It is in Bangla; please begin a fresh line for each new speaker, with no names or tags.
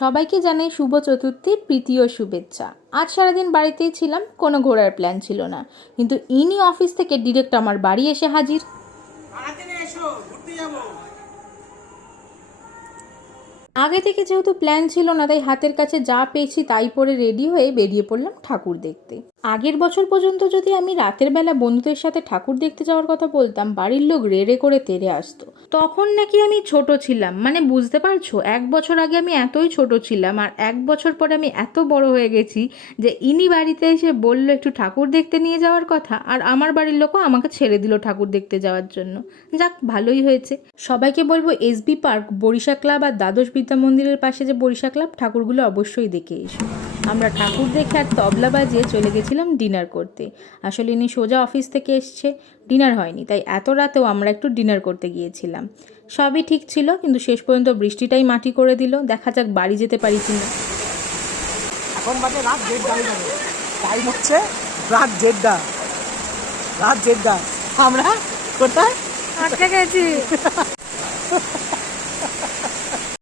সবাইকে জানাই শুভ চতুর্থীর প্রীতি ও শুভেচ্ছা। আজ সারাদিন বাড়িতেই ছিলাম কোনো ঘোরার প্ল্যান ছিল না। কিন্তু ইনি অফিস থেকে ডিরেক্ট আমার বাড়ি এসে হাজির। আগে থেকে যেহেতু প্ল্যান ছিল না তাই হাতের কাছে যা পেয়েছি তাই পরে রেডি হয়ে বেরিয়ে পড়লাম ঠাকুর দেখতে। আগের বছর পর্যন্ত যদি আমি রাতের বেলা বন্ধুদের সাথে ঠাকুর দেখতে যাওয়ার কথা বলতাম বাড়ির লোক রেড়ে করে তেড়ে আসতো। তখন নাকি আমি ছোট ছিলাম। মানে বুঝতে পারছ? এক বছর আগে আমি এতই ছোট ছিলাম আর এক বছর পরে আমি এত বড় হয়ে গেছি যে ইনি বাড়িতে এসে বলল, একটু ঠাকুর দেখতে নিয়ে যাওয়ার কথা। আর আমার বাড়ির লোকও আমাকে ছেড়ে দিল ঠাকুর দেখতে যাওয়ার জন্য। যাক, ভালোই হয়েছে। সবাইকে বলব এসবি পার্ক বরিশা ক্লাব আর দ্বাদশ বিদ্যা মন্দিরের পাশে যে বরিশা ক্লাব, ঠাকুরগুলো অবশ্যই দেখে এসো। আমরা ঠাকুর দেখে আর তবলা বাজিয়ে চলে গেছিলাম ডিনার করতে। আসলে ইনি সোজা অফিস থেকে এসছে, ডিনার হয়নি। তাই এত রাতেও আমরা একটু ডিনার করতে গিয়েছিলাম। সবই ঠিক ছিল কিন্তু শেষ পর্যন্ত বৃষ্টিটাই মাটি করে দিল। দেখা যাক বাড়ি যেতে পারি কি না
এখন বাজে রাত দেড়টা টাইম হচ্ছে রাত দেড়টা। রাত দেড়টা। আমরা কোথায়?
আটকে গেছি।